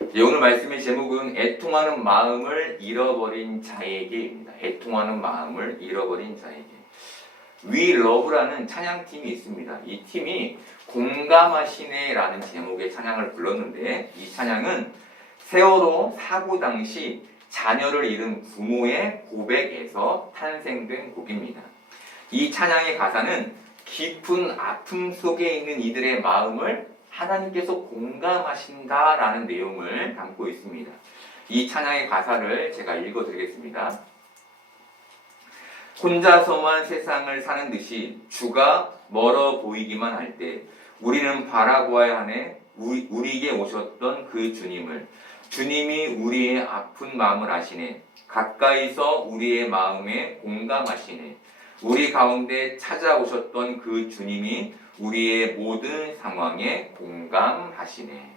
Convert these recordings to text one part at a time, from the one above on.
오늘 말씀의 제목은 애통하는 마음을 잃어버린 자에게입니다. 애통하는 마음을 잃어버린 자에게. We Love라는 찬양팀이 있습니다. 이 팀이 공감하시네라는 제목의 찬양을 불렀는데, 이 찬양은 세월호 사고 당시 자녀를 잃은 부모의 고백에서 탄생된 곡입니다. 이 찬양의 가사는 깊은 아픔 속에 있는 이들의 마음을 하나님께서 공감하신다라는 내용을 담고 있습니다. 이 찬양의 가사를 제가 읽어드리겠습니다. 혼자서만 세상을 사는 듯이 주가 멀어 보이기만 할 때 우리는 바라보아야 하네. 우리에게 오셨던 그 주님을. 주님이 우리의 아픈 마음을 아시네. 가까이서 우리의 마음에 공감하시네. 우리 가운데 찾아오셨던 그 주님이 우리의 모든 상황에 공감하시네.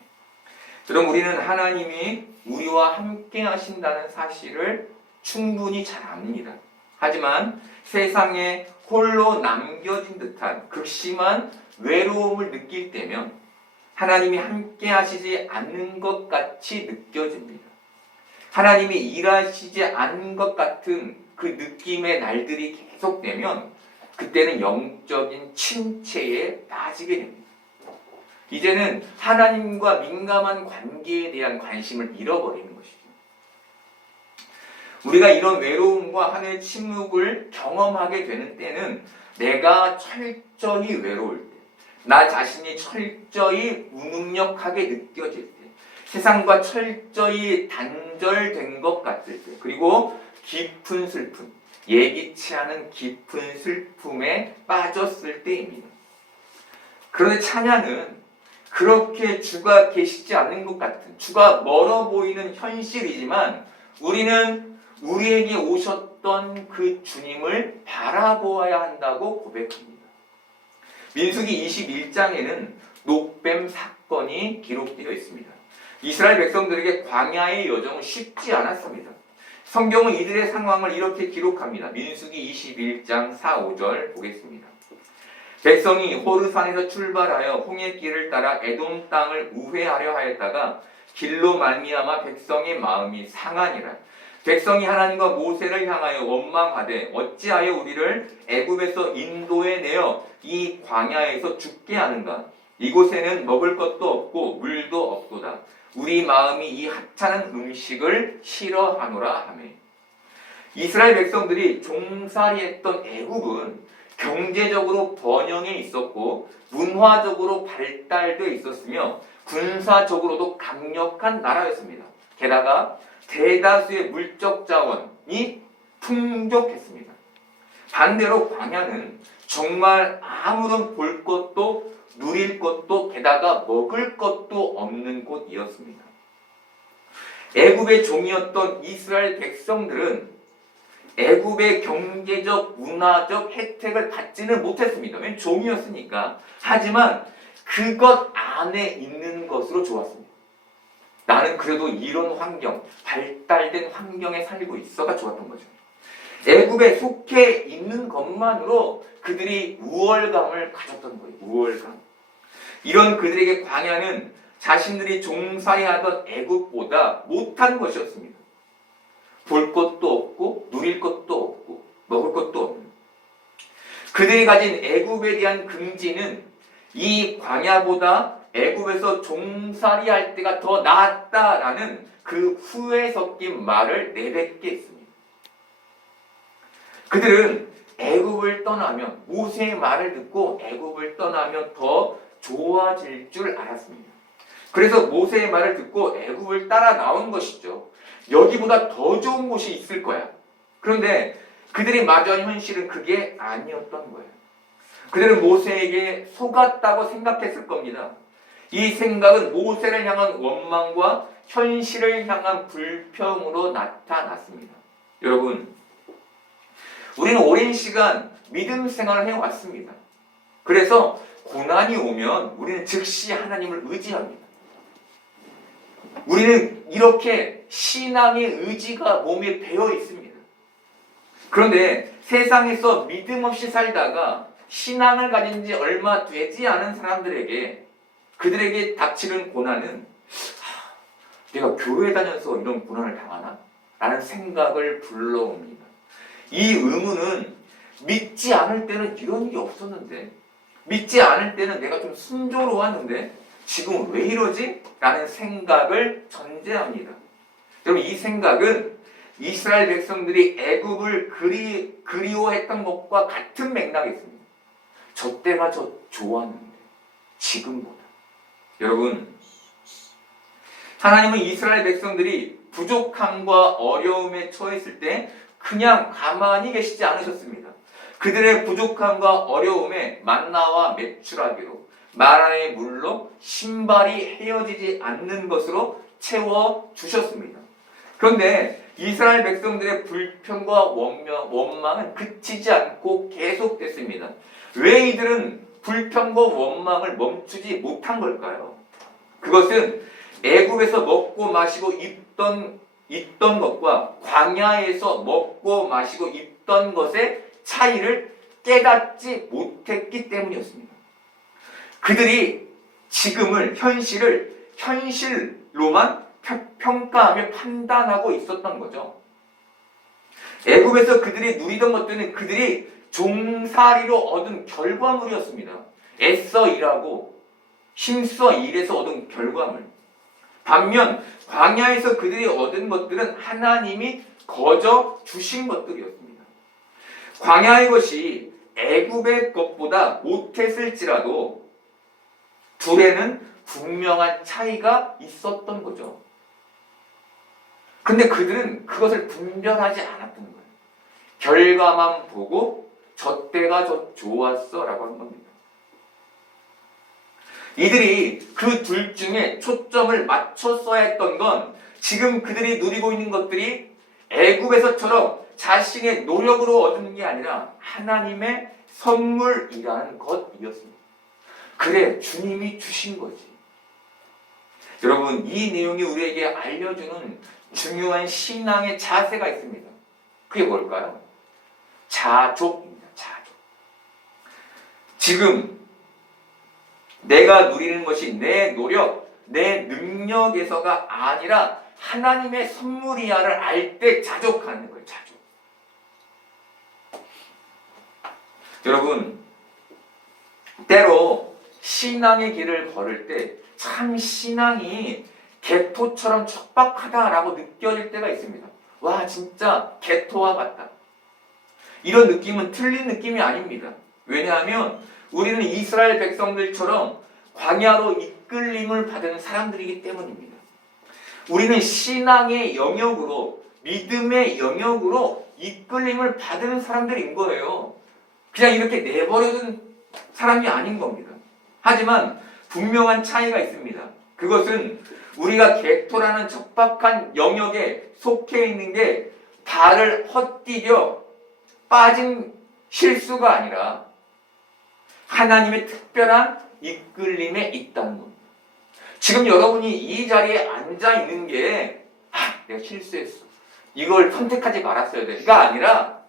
여러분, 우리는 하나님이 우리와 함께 하신다는 사실을 충분히 잘 압니다. 하지만 세상에 홀로 남겨진 듯한 극심한 외로움을 느낄 때면 하나님이 함께 하시지 않는 것 같이 느껴집니다. 하나님이 일하시지 않는 것 같은 그 느낌의 날들이 계속되면 그때는 영적인 침체에 빠지게 됩니다. 이제는 하나님과 민감한 관계에 대한 관심을 잃어버리는 것이죠. 우리가 이런 외로움과 하늘의 침묵을 경험하게 되는 때는 내가 철저히 외로울 때, 나 자신이 철저히 무능력하게 느껴질 때, 세상과 철저히 단절된 것 같을 때, 그리고 깊은 슬픔, 예기치 않은 깊은 슬픔에 빠졌을 때입니다. 그런데 찬양은 그렇게 주가 계시지 않는 것 같은, 주가 멀어 보이는 현실이지만 우리는 우리에게 오셨던 그 주님을 바라보아야 한다고 고백합니다. 민수기 21장에는 녹뱀 사건이 기록되어 있습니다. 이스라엘 백성들에게 광야의 여정은 쉽지 않았습니다. 성경은 이들의 상황을 이렇게 기록합니다. 민수기 21장 4, 5절 보겠습니다. 백성이 호르산에서 출발하여 홍해길을 따라 에돔 땅을 우회하려 하였다가 길로 말미암아 백성의 마음이 상하니라. 백성이 하나님과 모세를 향하여 원망하되 어찌하여 우리를 애굽에서 인도해 내어 이 광야에서 죽게 하는가? 이곳에는 먹을 것도 없고 물도 없도다. 우리 마음이 이 하찮은 음식을 싫어하노라 하며. 이스라엘 백성들이 종살이했던 애굽은 경제적으로 번영해 있었고 문화적으로 발달돼 있었으며 군사적으로도 강력한 나라였습니다. 게다가 대다수의 물적 자원이 풍족했습니다. 반대로 광야는 정말 아무런 볼 것도 누릴 것도 게다가 먹을 것도 없는 곳이었습니다. 애굽의 종이었던 이스라엘 백성들은 애굽의 경제적, 문화적 혜택을 받지는 못했습니다. 왜냐하면 종이었으니까. 하지만 그것 안에 있는 것으로 좋았습니다. 나는 그래도 이런 환경, 발달된 환경에 살고 있어가 좋았던 거죠. 애굽에 속해 있는 것만으로 그들이 우월감을 가졌던 거예요. 우월감. 이런 그들에게 광야는 자신들이 종살이하던 애굽보다 못한 것이었습니다. 볼 것도 없고 누릴 것도 없고 먹을 것도 없는 그들이 가진 애굽에 대한 긍지는 이 광야보다 애굽에서 종살이할 때가 더 나았다라는 그 후회 섞인 말을 내뱉게 했습니다. 그들은 애굽을 떠나면 모세의 말을 듣고 애굽을 떠나면 더 좋아질 줄 알았습니다. 그래서 모세의 말을 듣고 애굽을 따라 나온 것이죠. 여기보다 더 좋은 곳이 있을 거야. 그런데 그들이 마주한 현실은 그게 아니었던 거예요. 그들은 모세에게 속았다고 생각했을 겁니다. 이 생각은 모세를 향한 원망과 현실을 향한 불평으로 나타났습니다. 여러분, 우리는 오랜 시간 믿음 생활을 해왔습니다. 그래서 고난이 오면 우리는 즉시 하나님을 의지합니다. 우리는 이렇게 신앙의 의지가 몸에 배어 있습니다. 그런데 세상에서 믿음 없이 살다가 신앙을 가진 지 얼마 되지 않은 사람들에게 그들에게 닥치는 고난은 내가 교회 다녀서 이런 고난을 당하나? 라는 생각을 불러옵니다. 이 의문은 믿지 않을 때는 이런 일이 없었는데, 믿지 않을 때는 내가 좀 순조로웠는데 지금 왜 이러지? 라는 생각을 전제합니다. 여러분, 이 생각은 이스라엘 백성들이 애굽을 그리워했던 것과 같은 맥락이 있습니다. 저 때가 저 좋았는데 지금보다. 여러분, 하나님은 이스라엘 백성들이 부족함과 어려움에 처했을 때 그냥 가만히 계시지 않으셨습니다. 그들의 부족함과 어려움에 만나와 메추라기로 말 안의 물로 신발이 헤어지지 않는 것으로 채워주셨습니다. 그런데 이스라엘 백성들의 불평과 원망은 그치지 않고 계속됐습니다. 왜 이들은 불평과 원망을 멈추지 못한 걸까요? 그것은 애굽에서 먹고 마시고 있던 것과 광야에서 먹고 마시고 있던 것의 차이를 깨닫지 못했기 때문이었습니다. 그들이 지금을 현실로만 평가하며 판단하고 있었던 거죠. 애굽에서 그들이 누리던 것들은 그들이 종살이로 얻은 결과물이었습니다. 애써 일하고 힘써 일해서 얻은 결과물. 반면 광야에서 그들이 얻은 것들은 하나님이 거저 주신 것들이었습니다. 광야의 것이 애굽의 것보다 못했을지라도 둘에는 분명한 차이가 있었던 거죠. 근데 그들은 그것을 분별하지 않았던 거예요. 결과만 보고 저 때가 저 좋았어 라고 하는 겁니다. 이들이 그 둘 중에 초점을 맞췄어야 했던 건 지금 그들이 누리고 있는 것들이 애굽에서처럼 자신의 노력으로 얻는 게 아니라 하나님의 선물이라는 것이었습니다. 그래, 주님이 주신 거지. 여러분, 이 내용이 우리에게 알려주는 중요한 신앙의 자세가 있습니다. 그게 뭘까요? 자족입니다. 자족. 지금 내가 누리는 것이 내 노력, 내 능력에서가 아니라 하나님의 선물이야를 알 때 자족하는 거예요. 자족. 여러분, 때로 신앙의 길을 걸을 때 참 신앙이 개토처럼 척박하다라고 느껴질 때가 있습니다. 와, 진짜 개토와 같다. 이런 느낌은 틀린 느낌이 아닙니다. 왜냐하면 우리는 이스라엘 백성들처럼 광야로 이끌림을 받은 사람들이기 때문입니다. 우리는 신앙의 영역으로, 믿음의 영역으로 이끌림을 받은 사람들인 거예요. 그냥 이렇게 내버려둔 사람이 아닌 겁니다. 하지만 분명한 차이가 있습니다. 그것은 우리가 개토라는 척박한 영역에 속해 있는 게 발을 헛디뎌 빠진 실수가 아니라 하나님의 특별한 이끌림에 있다는 겁니다. 지금 여러분이 이 자리에 앉아 있는 게 내가 실수했어. 이걸 선택하지 말았어야 돼가 아니라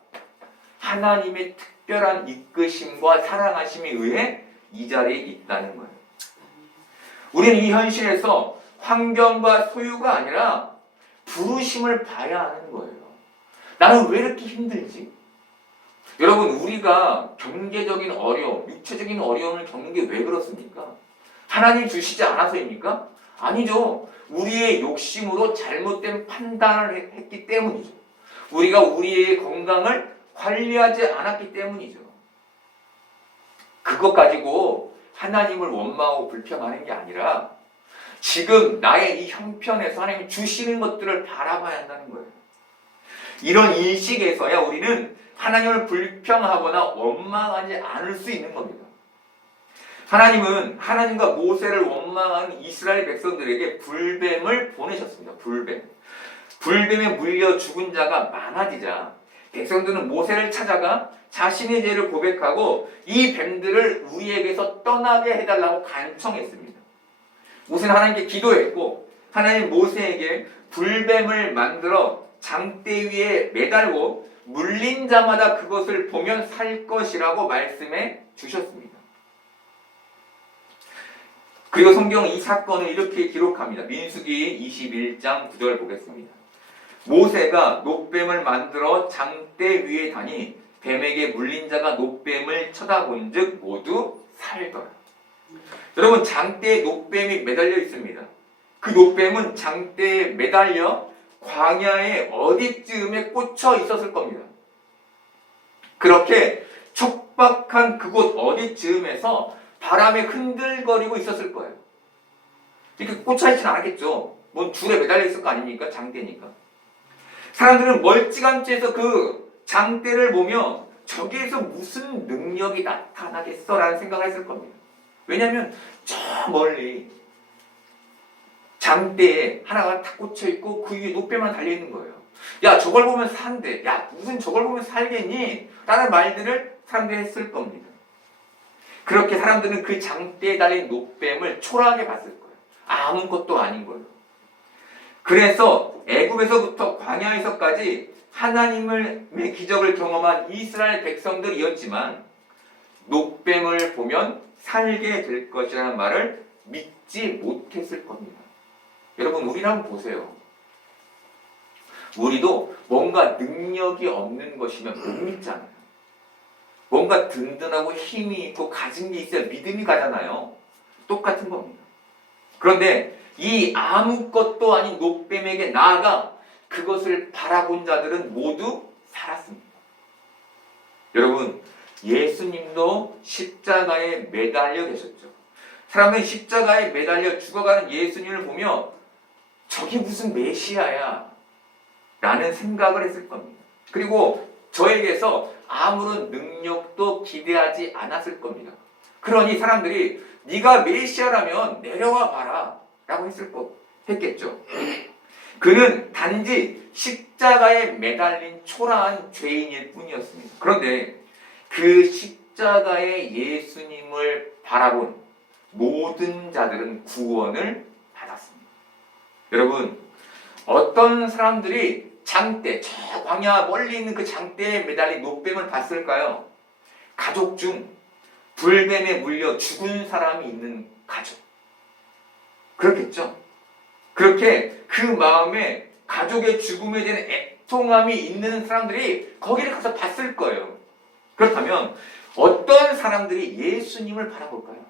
하나님의 특별한 이끄심과 사랑하심에 의해 이 자리에 있다는 거예요. 우리는 이 현실에서 환경과 소유가 아니라 부르심을 봐야 하는 거예요. 나는 왜 이렇게 힘들지? 여러분, 우리가 경제적인 어려움, 육체적인 어려움을 겪는 게 왜 그렇습니까? 하나님 주시지 않아서입니까? 아니죠. 우리의 욕심으로 잘못된 판단을 했기 때문이죠. 우리가 우리의 건강을 관리하지 않았기 때문이죠. 그것 가지고 하나님을 원망하고 불평하는 게 아니라 지금 나의 이 형편에서 하나님이 주시는 것들을 바라봐야 한다는 거예요. 이런 인식에서야 우리는 하나님을 불평하거나 원망하지 않을 수 있는 겁니다. 하나님은 하나님과 모세를 원망한 이스라엘 백성들에게 불뱀을 보내셨습니다. 불뱀에 물려 죽은 자가 많아지자 백성들은 모세를 찾아가 자신의 죄를 고백하고 이 뱀들을 우리에게서 떠나게 해달라고 간청했습니다. 모세는 하나님께 기도했고 하나님 모세에게 불뱀을 만들어 장대 위에 매달고 물린 자마다 그것을 보면 살 것이라고 말씀해 주셨습니다. 그리고 성경은 이 사건을 이렇게 기록합니다. 민수기 21장 9절 보겠습니다. 모세가 놋뱀을 만들어 장대 위에 다니 뱀에게 물린 자가 놋뱀을 쳐다본 즉 모두 살더라. 여러분, 장대에 놋뱀이 매달려 있습니다. 그 놋뱀은 장대에 매달려 광야의 어디쯤에 꽂혀 있었을 겁니다. 그렇게 척박한 그곳 어디쯤에서 바람에 흔들거리고 있었을 거예요. 이렇게 꽂혀있진 않았겠죠. 뭔 줄에 매달려 있을 거 아닙니까? 장대니까. 사람들은 멀찌감치 해서 그 장대를 보며 저기에서 무슨 능력이 나타나겠어? 라는 생각을 했을 겁니다. 왜냐하면 저 멀리 장대에 하나가 탁 꽂혀있고 그 위에 놋뱀만 달려있는 거예요. 야, 저걸 보면 산대. 야, 무슨 저걸 보면 살겠니? 라는 말들을 사람들이 했을 겁니다. 그렇게 사람들은 그 장대에 달린 놋뱀을 초라하게 봤을 거예요. 아무것도 아닌 거예요. 그래서 애굽에서부터 광야에서까지 하나님의 기적을 경험한 이스라엘 백성들이었지만 놋뱀을 보면 살게 될 것이라는 말을 믿지 못했을 겁니다. 여러분, 우리를 한번 보세요. 우리도 뭔가 능력이 없는 것이면 못 믿잖아요. 뭔가 든든하고 힘이 있고 가진 게 있어야 믿음이 가잖아요. 똑같은 겁니다. 그런데 이 아무것도 아닌 놋뱀에게 나아가 그것을 바라본 자들은 모두 살았습니다. 여러분, 예수님도 십자가에 매달려 계셨죠. 사람들은 십자가에 매달려 죽어가는 예수님을 보며 저게 무슨 메시아야 라는 생각을 했을 겁니다. 그리고 저에게서 아무런 능력도 기대하지 않았을 겁니다. 그러니 사람들이 네가 메시아라면 내려와 봐라 라고 했겠죠. 그는 단지 십자가에 매달린 초라한 죄인일 뿐이었습니다. 그런데 그 십자가의 예수님을 바라본 모든 자들은 구원을 받았습니다. 여러분, 어떤 사람들이 장대, 저 광야 멀리 있는 그 장대에 매달린 놋뱀을 봤을까요? 가족 중 불뱀에 물려 죽은 사람이 있는 가족. 그렇겠죠? 그렇게 그 마음에 가족의 죽음에 대한 애통함이 있는 사람들이 거기를 가서 봤을 거예요. 그렇다면 어떤 사람들이 예수님을 바라볼까요?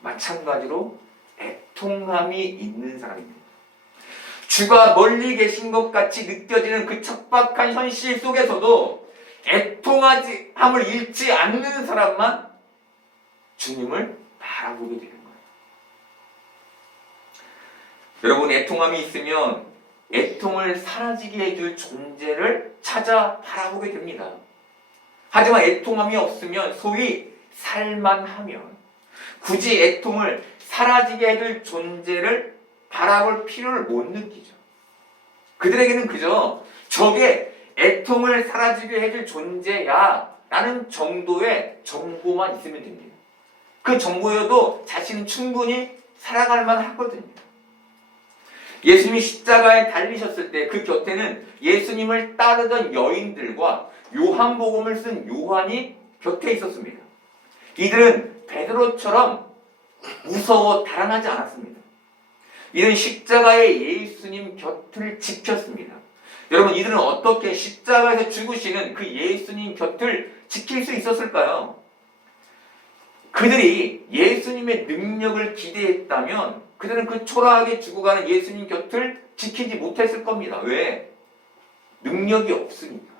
마찬가지로 애통함이 있는 사람입니다. 주가 멀리 계신 것 같이 느껴지는 그 척박한 현실 속에서도 애통함을 잃지 않는 사람만 주님을 바라보게 되는 거예요. 여러분, 애통함이 있으면 애통을 사라지게 해줄 존재를 찾아 바라보게 됩니다. 하지만 애통함이 없으면 소위 살만하면 굳이 애통을 사라지게 해줄 존재를 바라볼 필요를 못 느끼죠. 그들에게는 그저 저게 애통을 사라지게 해줄 존재야 라는 정도의 정보만 있으면 됩니다. 그 정보여도 자신은 충분히 살아갈 만하거든요. 예수님이 십자가에 달리셨을 때 그 곁에는 예수님을 따르던 여인들과 요한복음을 쓴 요한이 곁에 있었습니다. 이들은 베드로처럼 무서워 달아나지 않았습니다. 이들은 십자가의 예수님 곁을 지켰습니다. 여러분, 이들은 어떻게 십자가에서 죽으시는 그 예수님 곁을 지킬 수 있었을까요? 그들이 예수님의 능력을 기대했다면 그들은 그 초라하게 죽어가는 예수님 곁을 지키지 못했을 겁니다. 왜? 능력이 없으니까.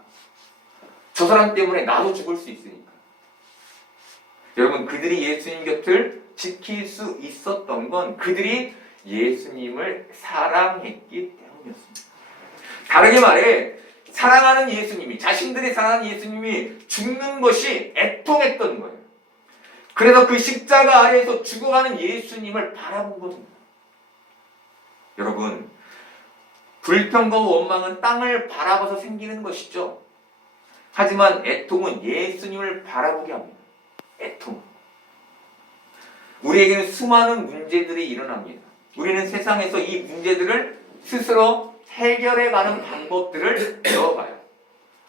저 사람 때문에 나도 죽을 수 있으니까. 여러분, 그들이 예수님 곁을 지킬 수 있었던 건 그들이 예수님을 사랑했기 때문이었습니다. 다르게 말해 사랑하는 예수님이, 자신들이 사랑하는 예수님이 죽는 것이 애통했던 거예요. 그래서 그 십자가 아래에서 죽어가는 예수님을 바라본 겁니다. 여러분, 불평과 원망은 땅을 바라봐서 생기는 것이죠. 하지만 애통은 예수님을 바라보게 합니다. 애통. 우리에게는 수많은 문제들이 일어납니다. 우리는 세상에서 이 문제들을 스스로 해결해가는 방법들을 배워가요.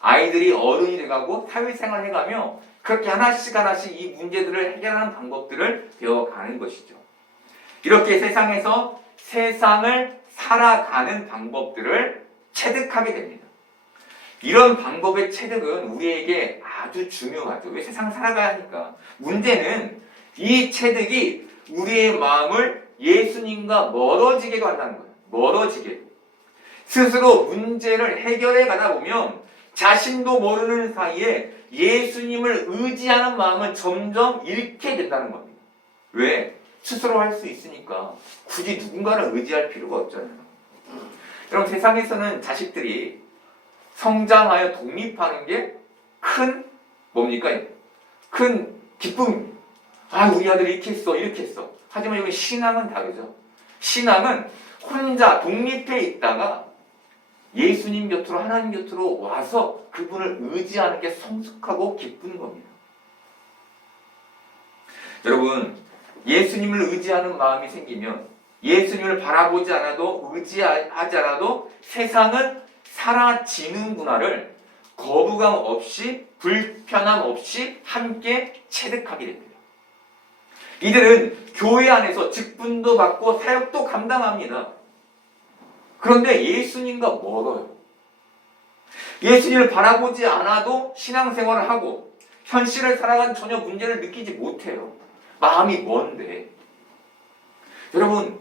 아이들이 어른이 돼가고 사회생활을 해가며 그렇게 하나씩 하나씩 이 문제들을 해결하는 방법들을 배워가는 것이죠. 이렇게 세상에서 세상을 살아가는 방법들을 체득하게 됩니다. 이런 방법의 체득은 우리에게 아주 중요하죠. 왜 세상을 살아가야 하니까. 문제는 이 체득이 우리의 마음을 예수님과 멀어지게 한다는 거예요. 멀어지게. 스스로 문제를 해결해 가다 보면 자신도 모르는 사이에 예수님을 의지하는 마음을 점점 잃게 된다는 겁니다. 왜? 스스로 할 수 있으니까 굳이 누군가를 의지할 필요가 없잖아요. 여러분, 세상에서는 자식들이 성장하여 독립하는 게 큰 뭡니까? 큰 기쁨입니다. 아, 우리 아들이 이렇게 했어, 이렇게 했어. 하지만 여기 신앙은 다르죠. 신앙은 혼자 독립해 있다가 예수님 곁으로, 하나님 곁으로 와서 그분을 의지하는 게 성숙하고 기쁜 겁니다. 여러분, 예수님을 의지하는 마음이 생기면 예수님을 바라보지 않아도 의지하지 않아도 세상은 사라지는구나를 거부감 없이 불편함 없이 함께 체득하게 됩니다. 이들은 교회 안에서 직분도 받고 사역도 감당합니다. 그런데 예수님과 멀어요. 예수님을 바라보지 않아도 신앙생활을 하고 현실을 살아가는 전혀 문제를 느끼지 못해요. 마음이 먼데. 여러분,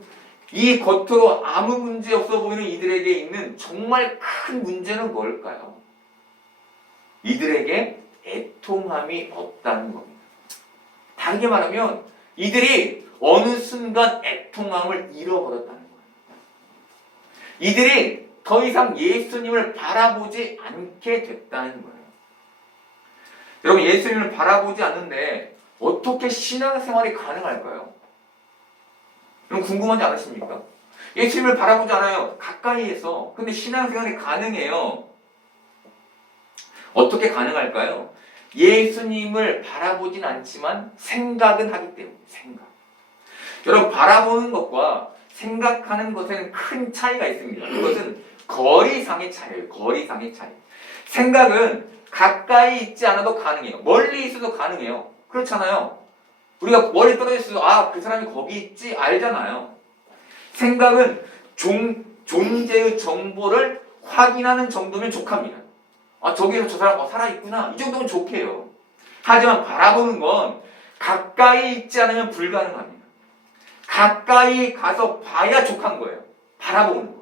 이 겉으로 아무 문제 없어 보이는 이들에게 있는 정말 큰 문제는 뭘까요? 이들에게 애통함이 없다는 겁니다. 다르게 말하면 이들이 어느 순간 애통함을 잃어버렸다는 거예요. 이들이 더 이상 예수님을 바라보지 않게 됐다는 거예요. 여러분, 예수님을 바라보지 않는데 어떻게 신앙생활이 가능할까요? 여러분, 궁금하지 않으십니까? 예수님을 바라보지 않아요. 가까이에서. 근데 신앙생활이 가능해요. 어떻게 가능할까요? 예수님을 바라보진 않지만 생각은 하기 때문에. 생각. 여러분, 바라보는 것과 생각하는 것에는 큰 차이가 있습니다. 그것은 거리상의 차이예요. 거리상의 차이. 생각은 가까이 있지 않아도 가능해요. 멀리 있어도 가능해요. 그렇잖아요. 우리가 멀리 떨어져 있어도 아, 그 사람이 거기 있지 알잖아요. 생각은 존재의 정보를 확인하는 정도면 족합니다. 아, 저기서 저 사람 살아있구나. 이 정도면 족해요. 하지만 바라보는 건 가까이 있지 않으면 불가능합니다. 가까이 가서 봐야 족한 거예요. 바라보는 거.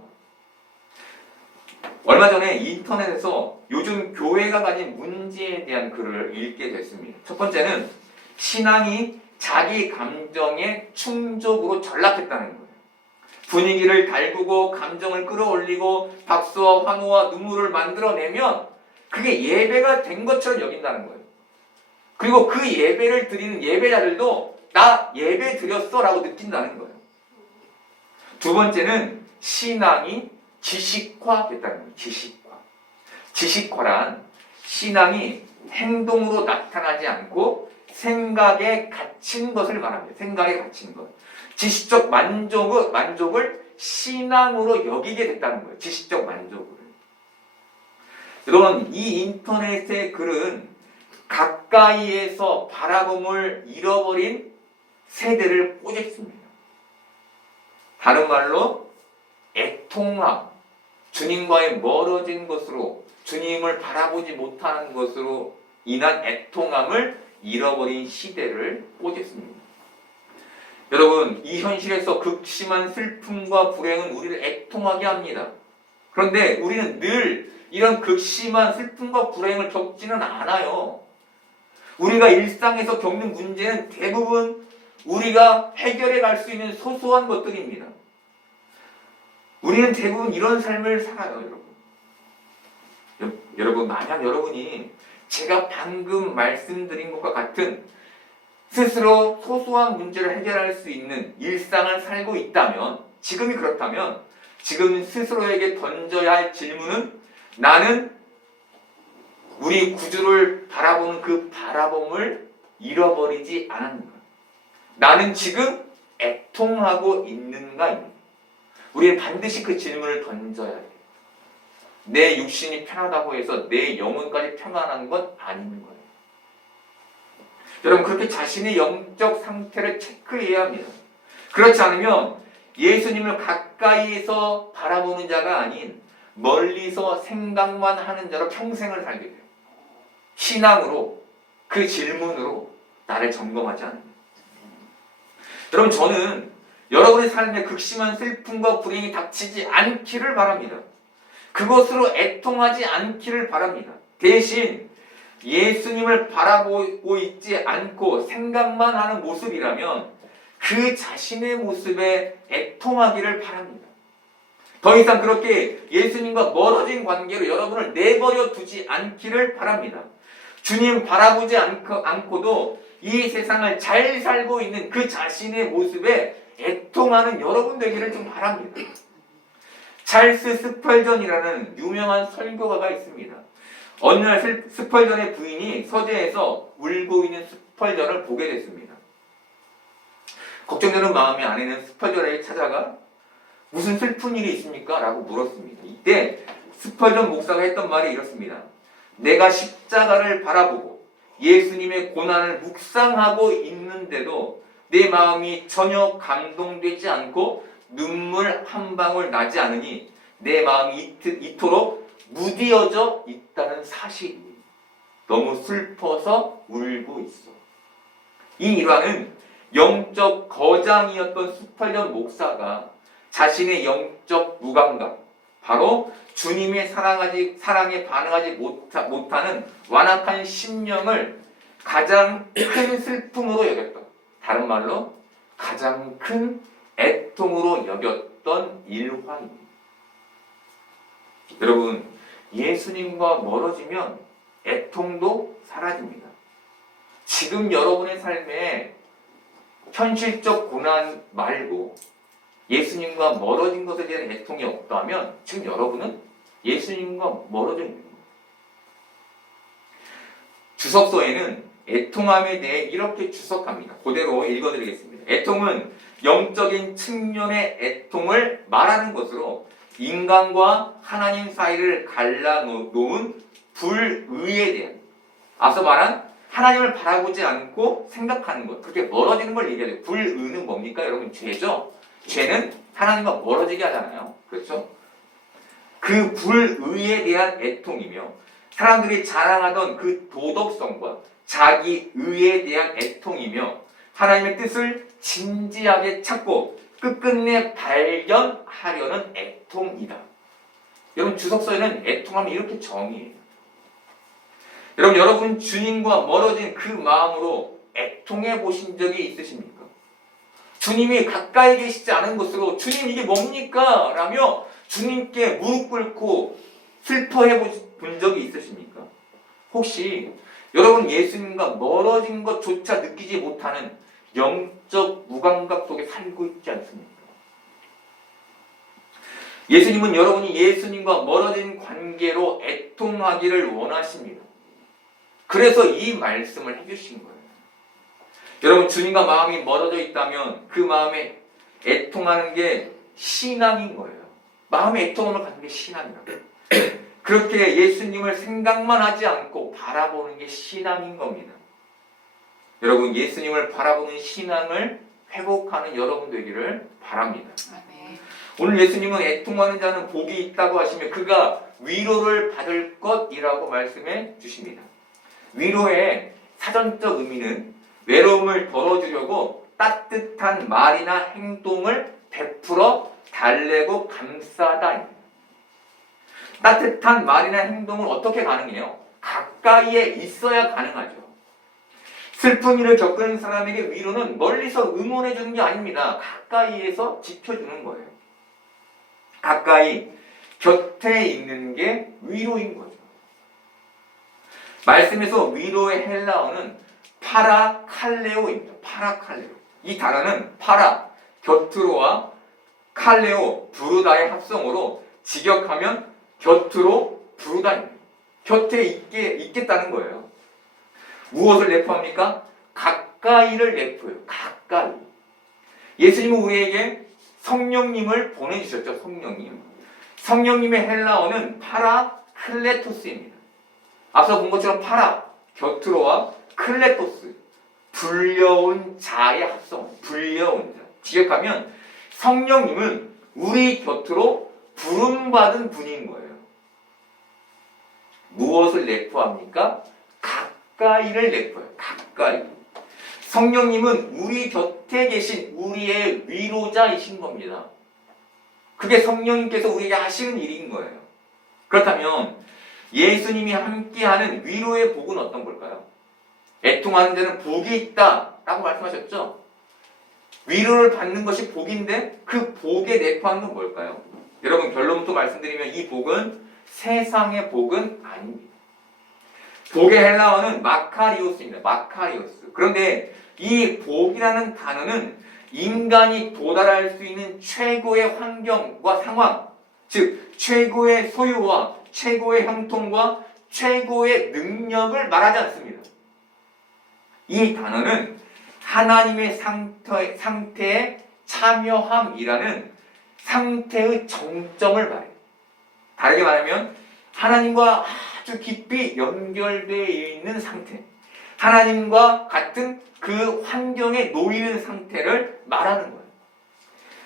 얼마 전에 인터넷에서 요즘 교회가 가진 문제에 대한 글을 읽게 됐습니다. 첫 번째는 신앙이 자기 감정의 충족으로 전락했다는 거예요. 분위기를 달구고 감정을 끌어올리고 박수와 환호와 눈물을 만들어내면 그게 예배가 된 것처럼 여긴다는 거예요. 그리고 그 예배를 드리는 예배자들도 나 예배 드렸어 라고 느낀다는 거예요. 두 번째는 신앙이 지식화됐다는 거예요. 지식화. 지식화란 신앙이 행동으로 나타나지 않고 생각에 갇힌 것을 말합니다. 생각에 갇힌 것. 지식적 만족을 신앙으로 여기게 됐다는 거예요. 지식적 만족을. 여러분, 이 인터넷의 글은 가까이에서 바라봄을 잃어버린 세대를 꼬집습니다. 다른 말로 애통함, 주님과의 멀어진 것으로 주님을 바라보지 못하는 것으로 인한 애통함을 잃어버린 시대를 꼬집습니다. 여러분, 이 현실에서 극심한 슬픔과 불행은 우리를 애통하게 합니다. 그런데 우리는 늘 이런 극심한 슬픔과 불행을 겪지는 않아요. 우리가 일상에서 겪는 문제는 대부분 우리가 해결해 갈 수 있는 소소한 것들입니다. 우리는 대부분 이런 삶을 살아요, 여러분. 여러분, 만약 여러분이 제가 방금 말씀드린 것과 같은 스스로 소소한 문제를 해결할 수 있는 일상을 살고 있다면, 지금이 그렇다면 지금 스스로에게 던져야 할 질문은 나는 우리 구주를 바라보는 그 바라봄을 잃어버리지 않았는가? 나는 지금 애통하고 있는가입니다. 우리는 반드시 그 질문을 던져야 해요. 내 육신이 편하다고 해서 내 영혼까지 평안한 건 아닌 거예요. 여러분, 그렇게 자신의 영적 상태를 체크해야 합니다. 그렇지 않으면 예수님을 가까이에서 바라보는 자가 아닌 멀리서 생각만 하는 자로 평생을 살게 돼요. 신앙으로, 그 질문으로 나를 점검하지 않습니다. 여러분, 저는 여러분의 삶에 극심한 슬픔과 불행이 닥치지 않기를 바랍니다. 그것으로 애통하지 않기를 바랍니다. 대신 예수님을 바라보고 있지 않고 생각만 하는 모습이라면 그 자신의 모습에 애통하기를 바랍니다. 더 이상 그렇게 예수님과 멀어진 관계로 여러분을 내버려 두지 않기를 바랍니다. 주님 바라보지 않고도 이 세상을 잘 살고 있는 그 자신의 모습에 애통하는 여러분 되기를 좀 바랍니다. 찰스 스펄전이라는 유명한 설교가가 있습니다. 어느 날 스펄전의 부인이 서재에서 울고 있는 스펄전을 보게 됐습니다. 걱정되는 마음이 아내는 스펄전에게 찾아가 무슨 슬픈 일이 있습니까? 라고 물었습니다. 이때 스펄전 목사가 했던 말이 이렇습니다. 내가 십자가를 바라보고 예수님의 고난을 묵상하고 있는데도 내 마음이 전혀 감동되지 않고 눈물 한 방울 나지 않으니 내 마음이 이토록 무디어져 있다는 사실이 너무 슬퍼서 울고 있어. 이 일화는 영적 거장이었던 스펄전 목사가 자신의 영적 무감각, 바로 주님의 사랑에 반응하지 못하는 완악한 심령을 가장 큰 슬픔으로 여겼다. 다른 말로 가장 큰 애통으로 여겼던 일화입니다. 여러분, 예수님과 멀어지면 애통도 사라집니다. 지금 여러분의 삶에 현실적 고난 말고 예수님과 멀어진 것에 대한 애통이 없다면 지금 여러분은 예수님과 멀어져 있는 겁니다. 주석서에는 애통함에 대해 이렇게 주석합니다. 그대로 읽어드리겠습니다. 애통은 영적인 측면의 애통을 말하는 것으로 인간과 하나님 사이를 갈라놓은 불의에 대한, 앞서 말한 하나님을 바라보지 않고 생각하는 것, 그렇게 멀어지는 걸 얘기해요. 불의는 뭡니까? 여러분, 죄죠? 죄는 하나님과 멀어지게 하잖아요. 그렇죠? 그 불의에 대한 애통이며 사람들이 자랑하던 그 도덕성과 자기 의에 대한 애통이며 하나님의 뜻을 진지하게 찾고 끝끝내 발견하려는 애통이다. 여러분, 주석서에는 애통하면 이렇게 정의해요. 여러분 주님과 멀어진 그 마음으로 애통해 보신 적이 있으십니까? 주님이 가까이 계시지 않은 것으로 주님 이게 뭡니까? 라며 주님께 무릎 꿇고 슬퍼해 본 적이 있으십니까? 혹시 여러분 예수님과 멀어진 것조차 느끼지 못하는 영적 무감각 속에 살고 있지 않습니까? 예수님은 여러분이 예수님과 멀어진 관계로 애통하기를 원하십니다. 그래서 이 말씀을 해주신 거예요. 여러분, 주님과 마음이 멀어져 있다면 그 마음에 애통하는 게 신앙인 거예요. 마음의 애통을 갖는 게 신앙이라고. 그렇게 예수님을 생각만 하지 않고 바라보는 게 신앙인 겁니다. 여러분, 예수님을 바라보는 신앙을 회복하는 여러분 되기를 바랍니다. 오늘 예수님은 애통하는 자는 복이 있다고 하시며 그가 위로를 받을 것이라고 말씀해 주십니다. 위로의 사전적 의미는 외로움을 덜어주려고 따뜻한 말이나 행동을 베풀어 달래고 감싸다입니다. 따뜻한 말이나 행동은 어떻게 가능해요? 가까이에 있어야 가능하죠. 슬픈 일을 겪은 사람에게 위로는 멀리서 응원해 주는 게 아닙니다. 가까이에서 지켜주는 거예요. 가까이 곁에 있는 게 위로인 거죠. 말씀에서 위로의 헬라어는 파라칼레오입니다. 파라칼레오. 이 단어는 파라, 곁으로와 칼레오, 부르다의 합성어로 직역하면 곁으로 부르다입니다. 곁에 있겠다는 거예요. 무엇을 내포합니까? 가까이를 내포해요. 가까이. 예수님은 우리에게 성령님을 보내주셨죠. 성령님. 성령님의 헬라어는 파라클레토스입니다. 앞서 본 것처럼 파라, 곁으로와 클레토스, 불려온 자의 합성, 불려온 자. 지역하면 성령님은 우리 곁으로 부름받은 분인 거예요. 무엇을 내포합니까? 가까이를 내포해요. 가까이. 성령님은 우리 곁에 계신 우리의 위로자이신 겁니다. 그게 성령님께서 우리에게 하시는 일인 거예요. 그렇다면 예수님이 함께하는 위로의 복은 어떤 걸까요? 애통하는 데는 복이 있다 라고 말씀하셨죠? 위로를 받는 것이 복인데 그 복에 내포하는 건 뭘까요? 여러분 결론부터 말씀드리면 이 복은 세상의 복은 아닙니다. 복의 헬라어는 마카리오스입니다. 마카리오스. 그런데 이 복이라는 단어는 인간이 도달할 수 있는 최고의 환경과 상황, 즉 최고의 소유와 최고의 형통과 최고의 능력을 말하지 않습니다. 이 단어는 하나님의 상태에 참여함이라는 상태의 정점을 말해요. 다르게 말하면 하나님과 아주 깊이 연결되어 있는 상태, 하나님과 같은 그 환경에 놓이는 상태를 말하는 거예요.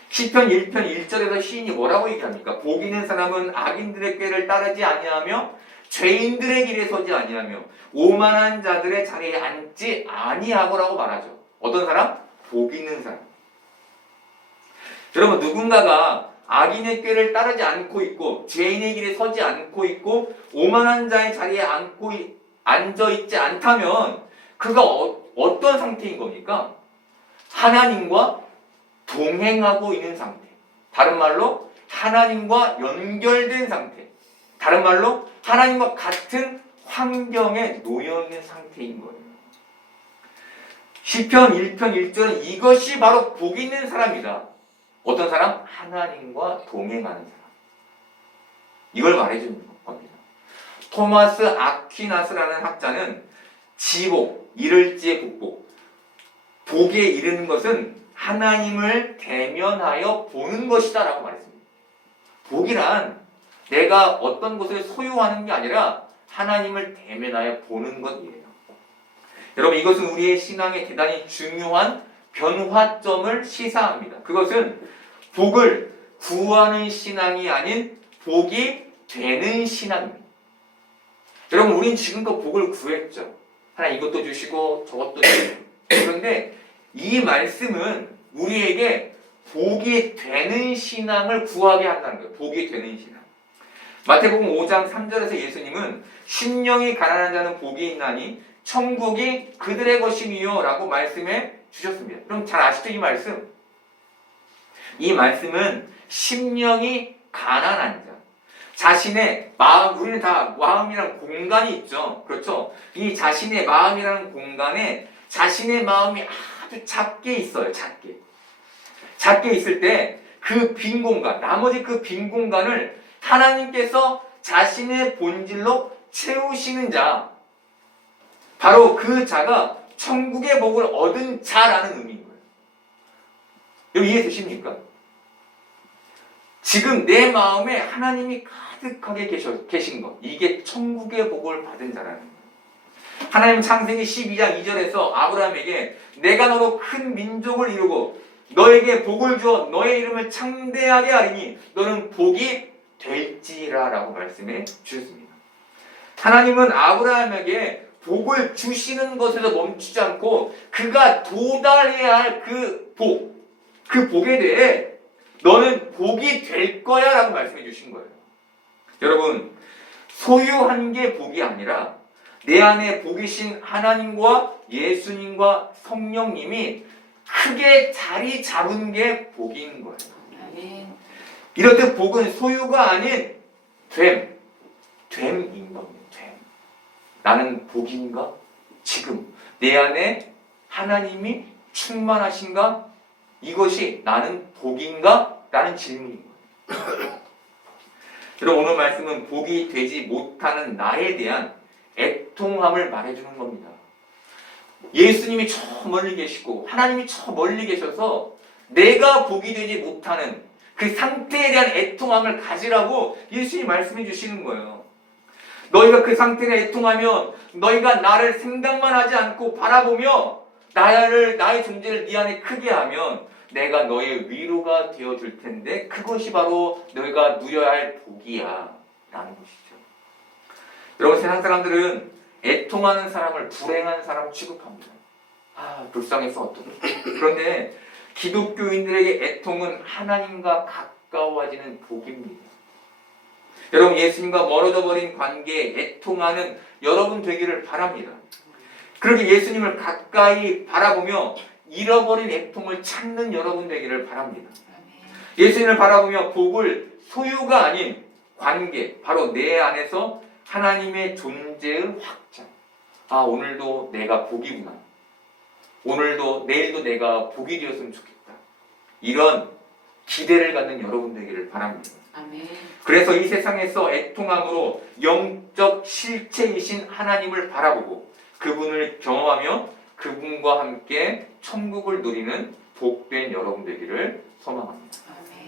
시편 1편 1절에서 시인이 뭐라고 얘기합니까? 복 있는 사람은 악인들의 꾀를 따르지 아니하며 죄인들의 길에 서지 아니하며 오만한 자들의 자리에 앉지 아니하고라고 말하죠. 어떤 사람? 복 있는 사람. 여러분 누군가가 악인의 꾀를 따르지 않고 있고 죄인의 길에 서지 않고 있고 오만한 자의 자리에 앉아있지 않다면 그가 어떤 상태인 겁니까? 하나님과 동행하고 있는 상태. 다른 말로 하나님과 연결된 상태. 다른 말로 하나님과 같은 환경에 놓여 있는 상태인 거예요. 시편 1편 1절은 이것이 바로 복 있는 사람이다. 어떤 사람? 하나님과 동행하는 사람. 이걸 말해주는 겁니다. 토마스 아퀴나스라는 학자는 지복, 이를지의 복복. 복에 이르는 것은 하나님을 대면하여 보는 것이다 라고 말했습니다. 복이란 내가 어떤 것을 소유하는 게 아니라 하나님을 대면하여 보는 것이에요. 여러분 이것은 우리의 신앙에 대단히 중요한 변화점을 시사합니다. 그것은 복을 구하는 신앙이 아닌 복이 되는 신앙입니다. 여러분 우린 지금껏 복을 구했죠. 하나님 이것도 주시고 저것도 주시고. 그런데 이 말씀은 우리에게 복이 되는 신앙을 구하게 한다는 거예요. 복이 되는 신앙. 마태복음 5장 3절에서 예수님은 심령이 가난한 자는 복이 있나니 천국이 그들의 것이니요 라고 말씀해 주셨습니다. 그럼 잘 아시죠? 이 말씀? 이 말씀은 심령이 가난한 자, 자신의 마음, 우리는 다 마음이라는 공간이 있죠. 그렇죠? 이 자신의 마음이라는 공간에 자신의 마음이 아주 작게 있어요. 작게 있을 때 그 빈 공간, 나머지 그 빈 공간을 하나님께서 자신의 본질로 채우시는 자, 바로 그 자가 천국의 복을 얻은 자라는 의미인 거예요. 여러분 이해되십니까? 지금 내 마음에 하나님이 가득하게 계신 것, 이게 천국의 복을 받은 자라는 거예요. 하나님 창세기 12장 2절에서 아브라함에게 내가 너로 큰 민족을 이루고 너에게 복을 주어 너의 이름을 창대하게 하리니 너는 복이 될지라 라고 말씀해 주셨습니다. 하나님은 아브라함에게 복을 주시는 것에서 멈추지 않고 그가 도달해야 할 그 복에 대해 너는 복이 될 거야 라고 말씀해 주신 거예요. 여러분 소유한 게 복이 아니라 내 안에 복이신 하나님과 예수님과 성령님이 크게 자리 잡은 게 복인 거예요. 이렇듯 복은 소유가 아닌 됨인 겁니다. 나는 복인가? 지금 내 안에 하나님이 충만하신가? 이것이 나는 복인가? 라는 질문인 거예요. 여러분 오늘 말씀은 복이 되지 못하는 나에 대한 애통함을 말해주는 겁니다. 예수님이 저 멀리 계시고 하나님이 저 멀리 계셔서 내가 복이 되지 못하는 그 상태에 대한 애통함을 가지라고 예수님이 말씀해 주시는 거예요. 너희가 그 상태를 애통하면 너희가 나를 생각만 하지 않고 바라보며 나의 존재를 네 안에 크게 하면 내가 너의 위로가 되어줄 텐데 그것이 바로 너희가 누려야 할 복이야 라는 것이죠. 여러분, 세상 사람들은 애통하는 사람을 불행한 사람 취급합니다. 불쌍해서 어떡해. 그런데 기독교인들에게 애통은 하나님과 가까워지는 복입니다. 여러분, 예수님과 멀어져 버린 관계에 애통하는 여러분 되기를 바랍니다. 그렇게 예수님을 가까이 바라보며 잃어버린 애통을 찾는 여러분 되기를 바랍니다. 예수님을 바라보며 복을 소유가 아닌 관계, 바로 내 안에서 하나님의 존재의 확장. 오늘도 내가 복이구나. 오늘도, 내일도 내가 복이 되었으면 좋겠다. 이런 기대를 갖는 여러분 되기를 바랍니다. 아멘. 그래서 이 세상에서 애통함으로 영적 실체이신 하나님을 바라보고 그분을 경험하며 그분과 함께 천국을 누리는 복된 여러분 되기를